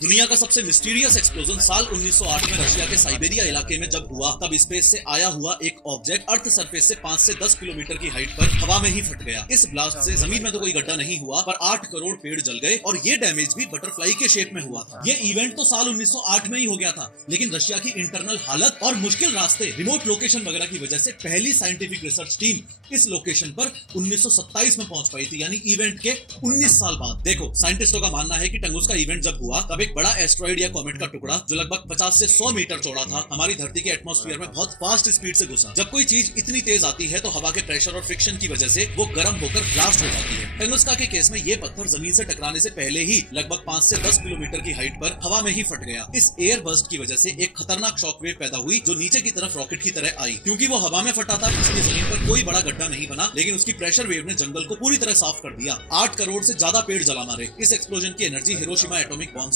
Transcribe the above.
दुनिया का सबसे मिस्टीरियस एक्सप्लोजन साल 1908 में रशिया के साइबेरिया इलाके में जब हुआ, तब स्पेस से आया हुआ एक ऑब्जेक्ट अर्थ सरफेस से 5 से 10 किलोमीटर की हाइट पर हवा में ही फट गया। इस ब्लास्ट से जमीन में तो कोई गड्ढा नहीं हुआ, पर 8 करोड़ पेड़ जल गए और ये डैमेज भी बटरफ्लाई के शेप में हुआ था। ये इवेंट तो साल 1908 में ही हो गया था, लेकिन रशिया की इंटरनल हालत और मुश्किल रास्ते, रिमोट लोकेशन वगैरह की वजह से पहली साइंटिफिक रिसर्च टीम इस लोकेशन पर 1927 में पहुंच पाई थी, यानी इवेंट के 19 साल बाद। देखो, साइंटिस्टों का मानना है कि टंगुस्का इवेंट जब हुआ तब एक बड़ा एस्ट्रॉइड या कॉमेट का टुकड़ा जो लगभग 50 से 100 मीटर चौड़ा था, हमारी धरती के एटमॉस्फेयर में बहुत फास्ट स्पीड से घुसा। जब कोई चीज इतनी तेज आती है तो हवा के प्रेशर और फ्रिक्शन की वजह से वो गर्म होकर ब्लास्ट हो जाती है। टंगुस्का के केस में ये पत्थर जमीन से टकराने से पहले ही लगभग 5 से 10 किलोमीटर की हाइट पर हवा में ही फट गया। इस एयर बर्स्ट की वजह से एक खतरनाक शॉकवेव पैदा हुई जो नीचे की तरफ रॉकेट की तरह आई। क्योंकि वो हवा में फटा था, इसलिए जमीन पर कोई बड़ा गड्ढा नहीं बना, लेकिन उसकी प्रेशर वेव ने जंगल को पूरी तरह साफ कर दिया। 8 करोड़ से ज्यादा पेड़ जला मारे। इस एक्सप्लोजन की एनर्जी हिरोशिमा एटॉमिक बॉम्ब